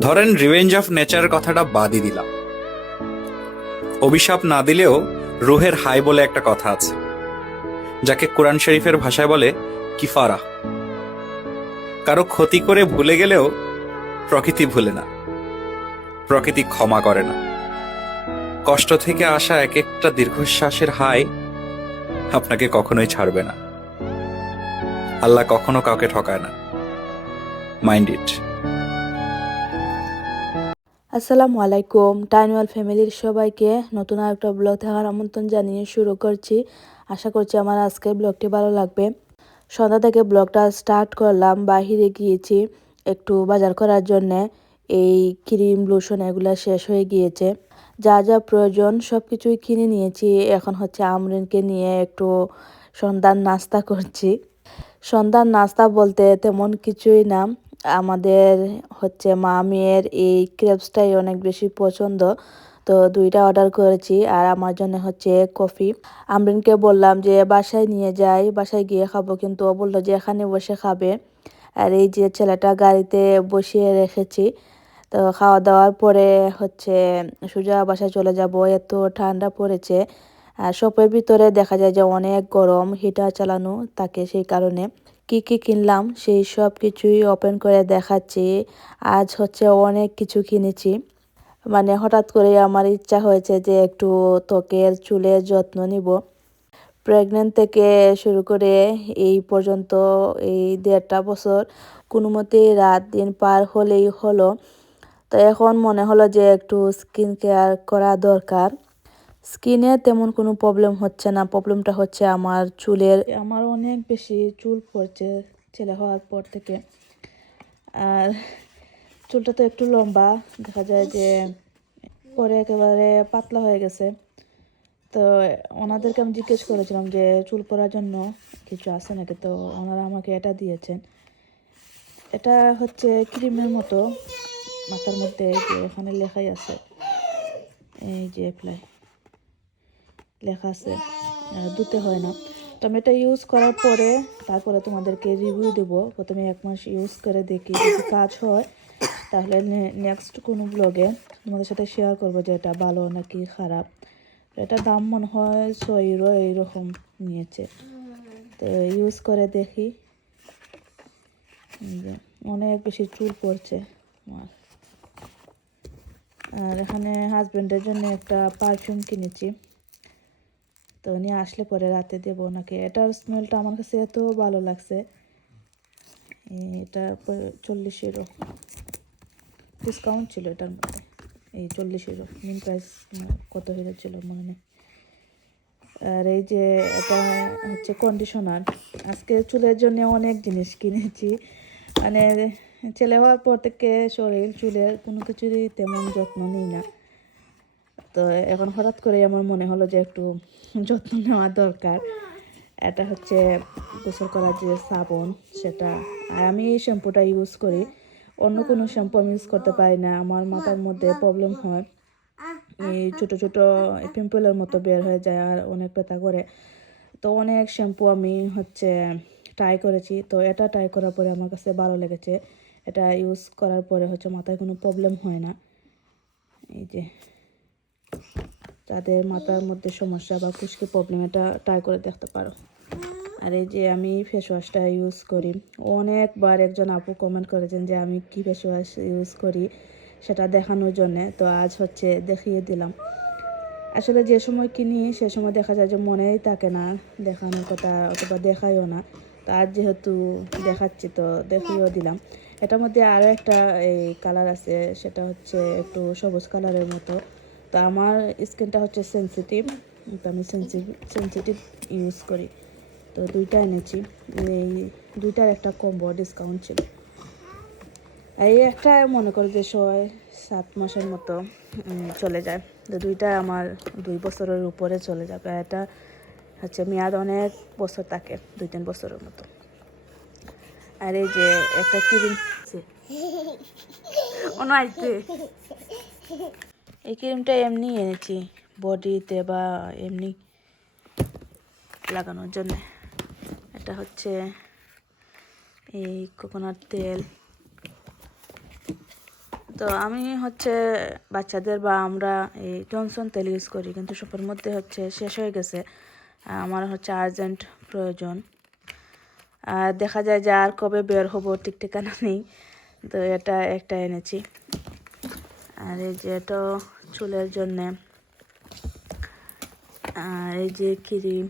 ধরেন revenge of nature কথাটা বাদই দিলাম, অভিশাপ না দিলেও রুহের হাই বলে একটা কথা আছে, যাকে কোরআন শরীফের ভাষায় বলে কিফারা। কারো ক্ষতি করে ভুলে গেলেও প্রকৃতি ভুলে না, প্রকৃতি ক্ষমা করে না। কষ্ট থেকে আসা এক একটা দীর্ঘশ্বাসের হাই আপনাকে কখনোই ছাড়বে না। আল্লাহ কখনো কাউকে ঠকায় না। Mind it. আসসালামু আলাইকুম। টাইনওয়াল ফ্যামিলির সবাইকে নতুন আরেকটা ব্লগ দেখার আমন্ত্রণ জানিয়ে শুরু করছি। আশা করছি আমার আজকের ব্লগটি ভালো লাগবে। সন্ধ্যা থেকে ব্লগটা স্টার্ট করলাম। বাহিরে গিয়েছি একটু বাজার করার জন্যে। এই ক্রিম লোশন এগুলো শেষ হয়ে গিয়েছে, যা যা প্রয়োজন সব কিছুই কিনে নিয়েছি। এখন হচ্ছে আমরিনকে নিয়ে একটু সন্ধ্যার নাস্তা করছি। সন্ধ্যার নাস্তা বলতে তেমন কিছুই না, আমাদের হচ্ছে মামির এই ক্রেপসটাই অনেক বেশি পছন্দ, তো দুইটা অর্ডার করেছি। আর আমার জন্য হচ্ছে কফি। আমরিনকে বললাম যে বাসায় নিয়ে যাই, বাসায় গিয়ে খাবো, কিন্তু ও বললো যে এখানে বসে খাবে। আর এই যে ছেলেটা গাড়িতে বসিয়ে রেখেছি, তো খাওয়া দাওয়ার পরে হচ্ছে সোজা বাসায় চলে যাব। এত ঠান্ডা পড়েছে, আর শপের ভিতরে দেখা যায় যে অনেক গরম, হিটার চালানো থাকে, সেই কারণে কি কি কিনলাম সেই সব কিছুই ওপেন করে দেখাচ্ছি। আজ হচ্ছে অনেক কিছু কিনেছি, মানে হঠাৎ করে আমার ইচ্ছা হয়েছে যে একটু ত্বকের চুলের যত্ন নিব। প্রেগনেন্ট থেকে শুরু করে এই পর্যন্ত এই 1.5টা বছর কোনো মতেই রাত দিন পার হলেই হলো। তো এখন মনে হলো যে একটু স্কিন কেয়ার করা দরকার। স্কিনে তেমন কোনো প্রবলেম হচ্ছে না, প্রবলেমটা হচ্ছে আমার চুলের। আমার অনেক বেশি চুল পড়ছে ছেলে হওয়ার পর থেকে। আর চুলটা তো একটু লম্বা, দেখা যায় যে পরে একেবারে পাতলা হয়ে গেছে। তো ওনাদেরকে আমি জিজ্ঞেস করেছিলাম যে চুল পড়ার জন্য কিছু আছে নাকি, তো ওনারা আমাকে এটা দিয়েছেন। এটা হচ্ছে ক্রিমের মতো, মাথার মধ্যে এই যে এখানে লেখাই আছে, এই যে অ্যাপ্লাই লেখা আছে, ধুতে হয় না। তো আমি এটা ইউজ করার পরে তারপরে তোমাদেরকে রিভিউ দেবো। প্রথমে 1 মাস ইউজ করে দেখি, যদি কাজ হয় তাহলে নেক্সট কোনো ব্লগে তোমাদের সাথে শেয়ার করবো যে এটা ভালো নাকি খারাপ। এটা দাম মনে হয় 6 ইউরো এইরকম নিয়েছে। তো ইউজ করে দেখি, অনেক বেশি চুল পড়ছে আমার। আর এখানে হাজব্যান্ডের জন্য একটা পারফিউম কিনেছি, তো নিয়ে আসলে পরে রাতে দেবো ওনাকে। এটার স্মেলটা আমার কাছে এত ভালো লাগছে। এটা 40 ইউরো ডিসকাউন্ট ছিল এটার মধ্যে। এই 40 ইউরো, মেন প্রাইস কত হয়ে ছিল মনে নেই। আর এই যে এটা হচ্ছে কন্ডিশনার। আজকে চুলের জন্য অনেক জিনিস কিনেছি, মানে ছেলে হওয়ার পর থেকে শরীর চুলের কোনো কিছুরই তেমন যত্ন নিই না। তো এখন হঠাৎ করে আমার মনে হলো যে একটু যত্ন নেওয়া দরকার। এটা হচ্ছে গোসল করার যে সাবান সেটা। আর আমি এই শ্যাম্পুটা ইউজ করি, অন্য কোনো শ্যাম্পু আমি ইউজ করতে পারি না। আমার মাথার মধ্যে প্রবলেম হয়, এই ছোটো ছোটো পিম্পলের মতো বের হয়ে যায় আর অনেক ব্যথা করে। তো অনেক শ্যাম্পু আমি হচ্ছে ট্রাই করেছি, তো এটা ট্রাই করার পরে আমার কাছে ভালো লেগেছে। এটা ইউজ করার পরে হচ্ছে মাথায় কোনো প্রবলেম হয় না। এই যে যাদের মাথার মধ্যে সমস্যা বা খুশকি প্রবলেম, এটা ট্রাই করে দেখতে পারো। আর এই যে আমি ফেস ওয়াশটা ইউজ করি, অনেকবার একজন আপু কমেন্ট করেছেন যে আমি কি ফেস ওয়াশ ইউজ করি সেটা দেখানোর জন্যে, তো আজ হচ্ছে দেখিয়ে দিলাম। আসলে যে সময় কিনি সে সময় দেখা যায় যে মনেই থাকে না দেখানোর কথা, অথবা দেখাইও না। তো আজ যেহেতু দেখাচ্ছি তো দেখিয়েও দিলাম। এটার মধ্যে আরও একটা এই কালার আছে, সেটা হচ্ছে একটু সবুজ কালারের মতো। তো আমার স্কিনটা হচ্ছে সেন্সিটিভ, তো আমি সেন্সিটিভ ইউজ করি। তো দুইটা এনেছি, এই দুইটার একটা কম্বো ডিসকাউন্ট ছিল। এই একটা মনে করো যে 6-7 মাসের মতো চলে যায়। তো দুইটা আমার 2 বছরের উপরে চলে যাবে। এটা হচ্ছে মেয়াদ অনেক বছর থাকে, 2-3 বছরের মতো। আর এই যে একটা ক্রিম এই ক্রিমটা এমনি এনেছি বডিতে বা এমনি লাগানোর জন্য। এটা হচ্ছে এই কোকোনাট তেল, তো আমি হচ্ছে বাচ্চাদের বা আমরা এই জনসন তেল ইউজ করি, কিন্তু সবের মধ্যে হচ্ছে শেষ হয়ে গেছে। আমার হচ্ছে আর্জেন্ট প্রয়োজন। আর দেখা যায় যে আর কবে বের হবো ঠিক ঠিকানা নেই। তো এটা একটা এনেছি। আর এই যে এটা চুলের জন্যে। আর এই যে ক্রিম,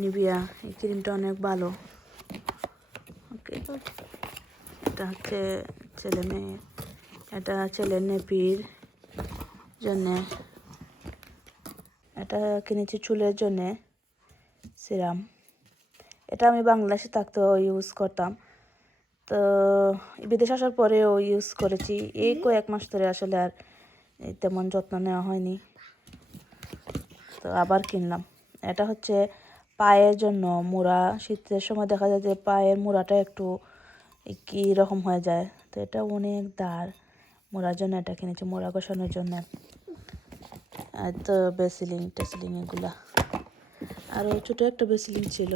নিভিয়া, এই ক্রিমটা অনেক ভালো। ওকে, এটা হচ্ছে ছেলে মেয়ে, এটা ছেলের নেপির জন্যে। এটা কিনেছি চুলের জন্যে সিরাম। এটা আমি বাংলাদেশে থাকতেও ইউজ করতাম, তো বিদেশে আসার পরেও ইউজ করেছি। এই কয়েক মাস ধরে আসলে আর তেমন যত্ন নেওয়া হয়নি, তো আবার কিনলাম। এটা হচ্ছে পায়ের জন্য, মুড়া, শীতের সময় দেখা যায় যে পায়ের মুড়াটা একটু কী রকম হয়ে যায়, তো এটা অনেক দাঁড়, মোড়ার জন্য এটা কিনেছি, মোড়া ঘষানোর জন্য। আর তো বেসিলিন টেসিলিন এগুলা, আরও ছোটো একটা বেসিলিন ছিল।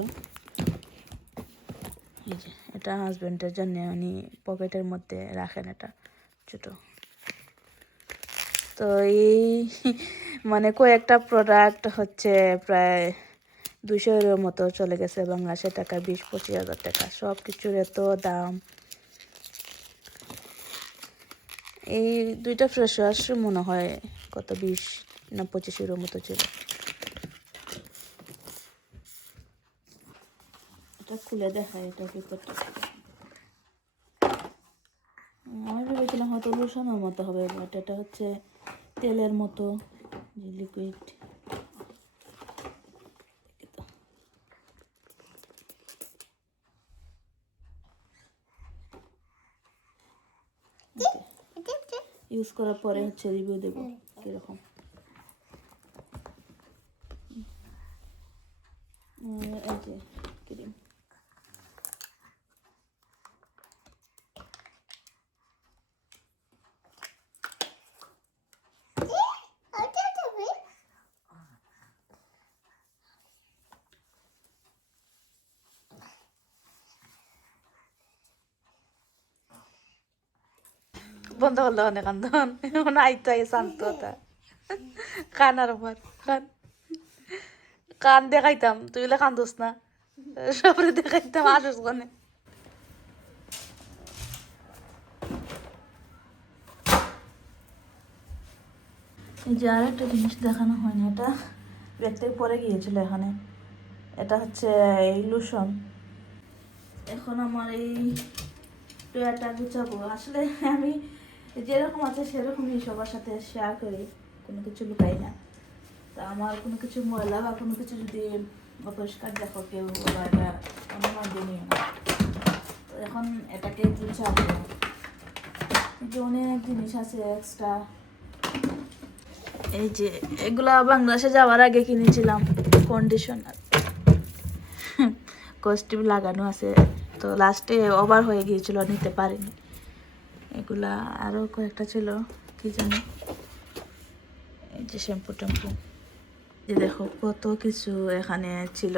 এই যে এটা হাজব্যান্ডের জন্য, উনি পকেটের মধ্যে রাখেন, এটা ছোটো। তো এই মানে কয়েকটা প্রোডাক্ট হচ্ছে প্রায় 200 মতো চলে গেছে বাংলাদেশের টাকা, 20-25 হাজার টাকা। সব কিছুর এত দাম। এই দুইটা ফ্রেশ ওয়াশ মনে হয় কত 20 না 25 মতো ছিল। এটা খুলে দেখায়, এটা ভিতরটা। আমি ভেবেছিলাম হয়তো লোশনের মতো হবে, বাট এটা হচ্ছে তেলের মতো, যে লিকুইড। ইউজ করার পরে হচ্ছে রিভিউ দেবো কীরকম। এই যে ক্রিম, বন্ধ করলো অনেক কান্দন, আইতো আই শান্ত তা কানার উপর কান দেখাইতাম, তুই বলে কান্দোস না, সবরে দেখাইতাম আসস কনে। এই যে আর একটা জিনিস দেখানো হয়নি, এটা ব্যাগ থেকে পরে গিয়েছিল এখানে। এটা হচ্ছে এই লোশন। এখন আমার এই টুয়াটা গুছাবো। আসলে আমি যেরকম আছে সেরকমই সবার সাথে শেয়ার করি, কোনো কিছু লুকাই না। তা আমার কোনো কিছু ময়লা বা কোনো কিছু যদি অপরিষ্কার দেখো কেউ, বা এটা অনুমান দিয়ে নিও না। তো এখন এটাকে গুছাবো। যে অনেক জিনিস আছে এক্সট্রা। এই যে এগুলা বাংলাদেশে যাওয়ার আগে কিনেছিলাম, কন্ডিশনার, কস্টিউম লাগানো আছে, তো লাস্টে ওভার হয়ে গিয়েছিল, নিতে পারিনি। এগুলা আরও কয়েকটা ছিল, কি জানি। এই যে শ্যাম্পু ট্যাম্পু, যে দেখো কত কিছু এখানে ছিল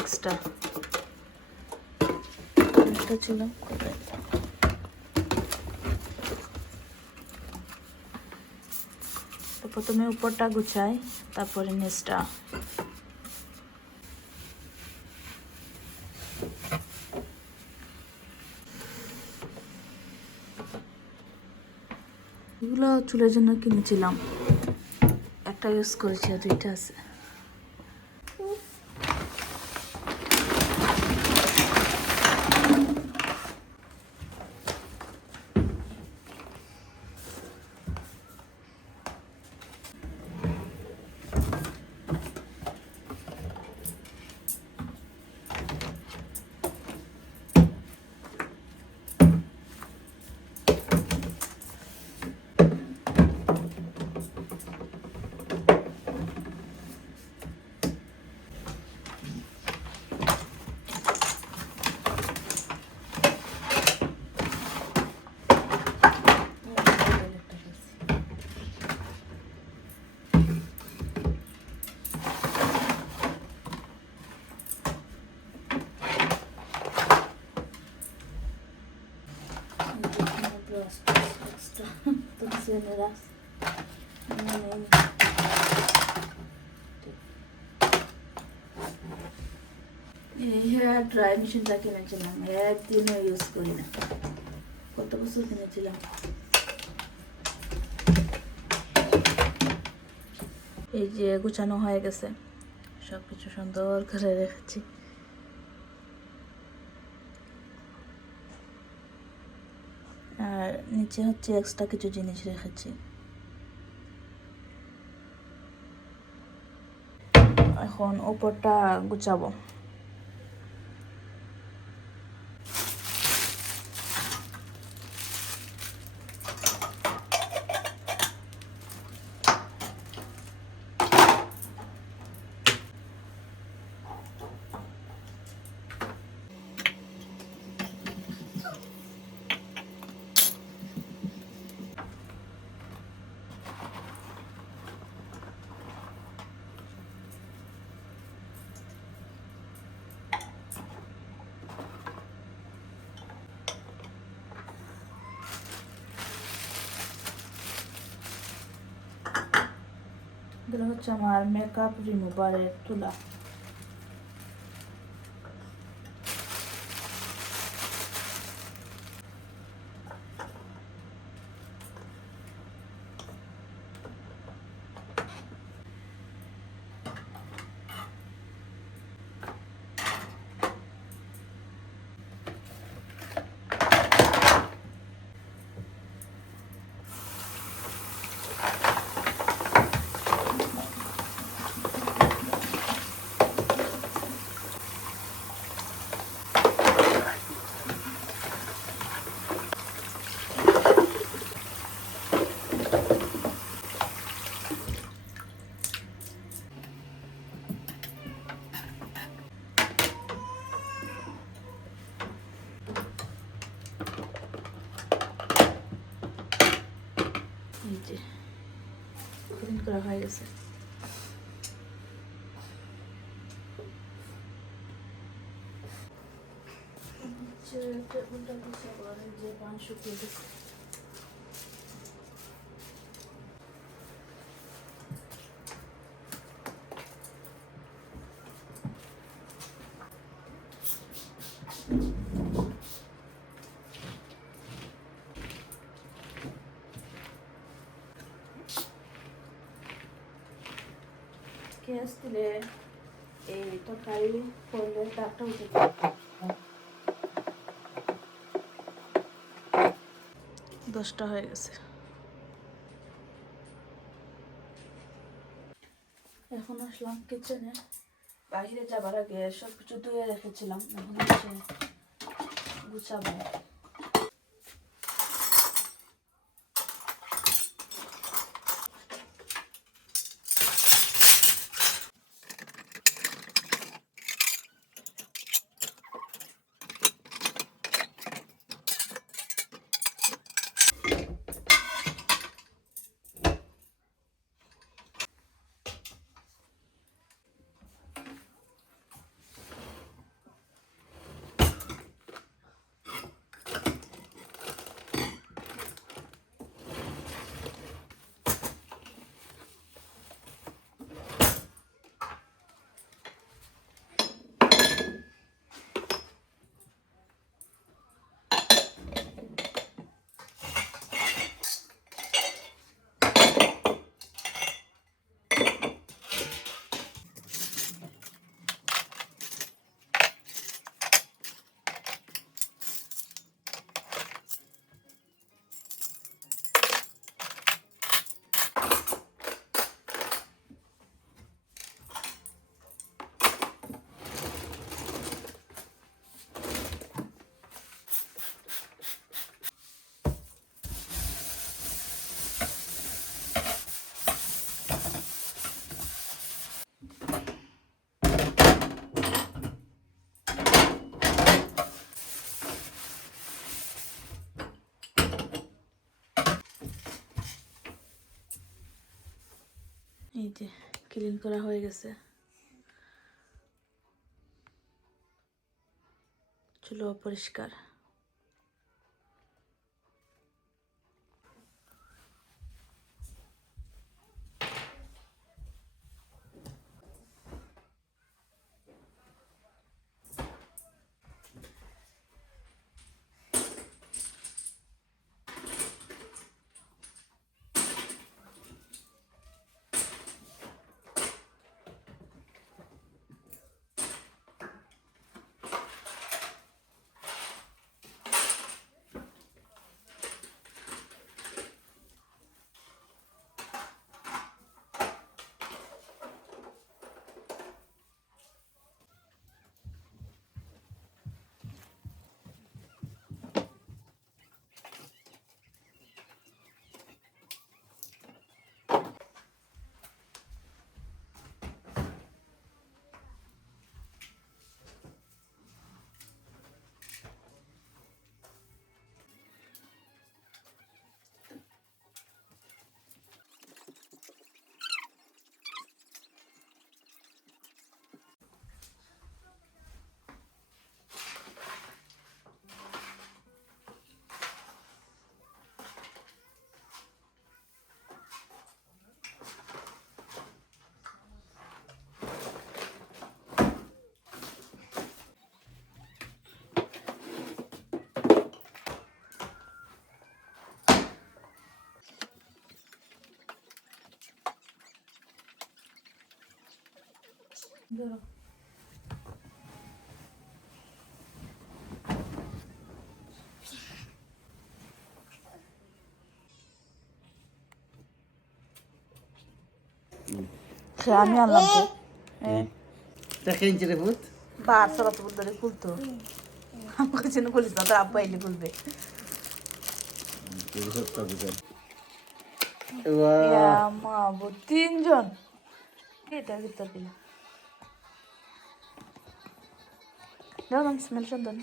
এক্সট্রা। একটা ছিল কোথায়, তো প্রথমে উপরটা গুছাই, তারপরে নিচটা। এগুলো চুলের জন্য কিনেছিলাম, একটা ইউজ করেছি আর দুইটা আছে। extra. Tudo generas. এই হেয়ার ড্রাই মেশিনটা কিনেছিলাম, একদিনও ইউজ করি না। কত বছর কিনেছিলাম। এই যে গুছানো হয়ে গেছে, সব কিছু সুন্দর করে রেখেছি। আর নিচে হচ্ছে এক্সট্রা কিছু জিনিস রেখেছি। এখন উপরটা গুছাবো। এগুলো হচ্ছে আমার মেকআপ রিমুভারের তুলা। এই যে ক্লিন করা হয়ে গেছে। টেবিলটা গুছিয়ে যে পান শুকিয়ে গেছে। গ্যাস দিলে এই তরকারি করলে ডাকটা উঠে যায়। 10টা হয়ে গেছে। এখন আসলাম কিচেনে। বাইরে যাবার আগে সব কিছু ধুয়ে রেখেছিলাম, এখন হচ্ছে গুছাবো। এই যে ক্লিন করা হয়ে গেছে। চুলো পরিষ্কার। আমি আনলাম তো দেখে ইঞ্চি রে ভূত বার সারা তো ধরে খুলতো আমাকে যেন খুলিস না তোর আব্বা এলে খুলবে মা তিনজন এটার ভিতর দিল দেখুন স্মেল সুন্দর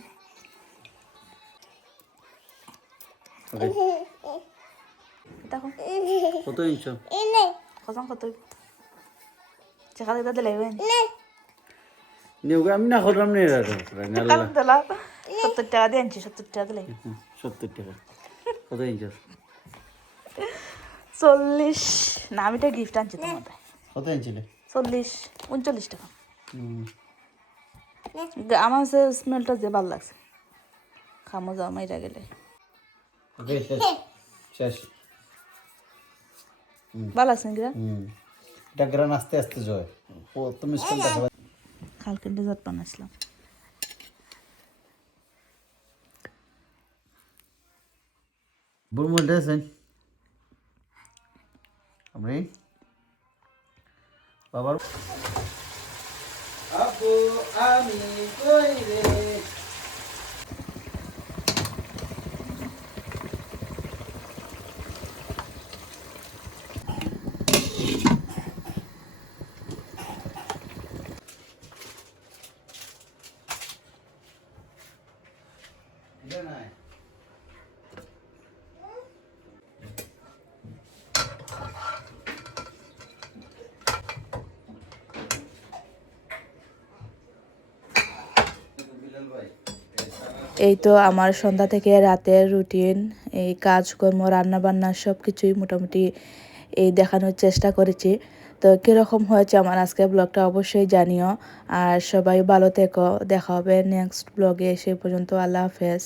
দেখো কত ইঞ্চ কত কত চেকা দিতে দিলে নিউ আমি না করলাম নি কারণ দিলা 70 টাকা দিয়ে আনছি 70 টাকা দিলে 70 টাকা কত ইঞ্চ 40 না আমি এটা গিফট আনছি তোমাদের কত ইঞ্চিলে 40 39 টাকা আমার সে স্মেলটা যে ভালো লাগছে খামো যাও মাইরা গেলে ওকে শেষ ভালো লাগছে নাকি এটা গ্রান আস্তে আস্তে জয় ও তুমি স্কুল দেখো কালকে ডেজার্ট বানাইছিলাম বুড়মুল দেন আমি বাবার আপু আমি কই রে এই তো আমার সন্ধ্যা থেকে রাতের রুটিন এই কাজকর্ম রান্না বান্না সব কিছুই মোটামুটি এই দেখানোর চেষ্টা করেছি তো কীরকম হয়েছে আমার আজকে ব্লগটা অবশ্যই জানিও আর সবাই ভালো থেকো দেখা হবে নেক্সট ব্লগে সে পর্যন্ত আল্লাহ হাফেজ।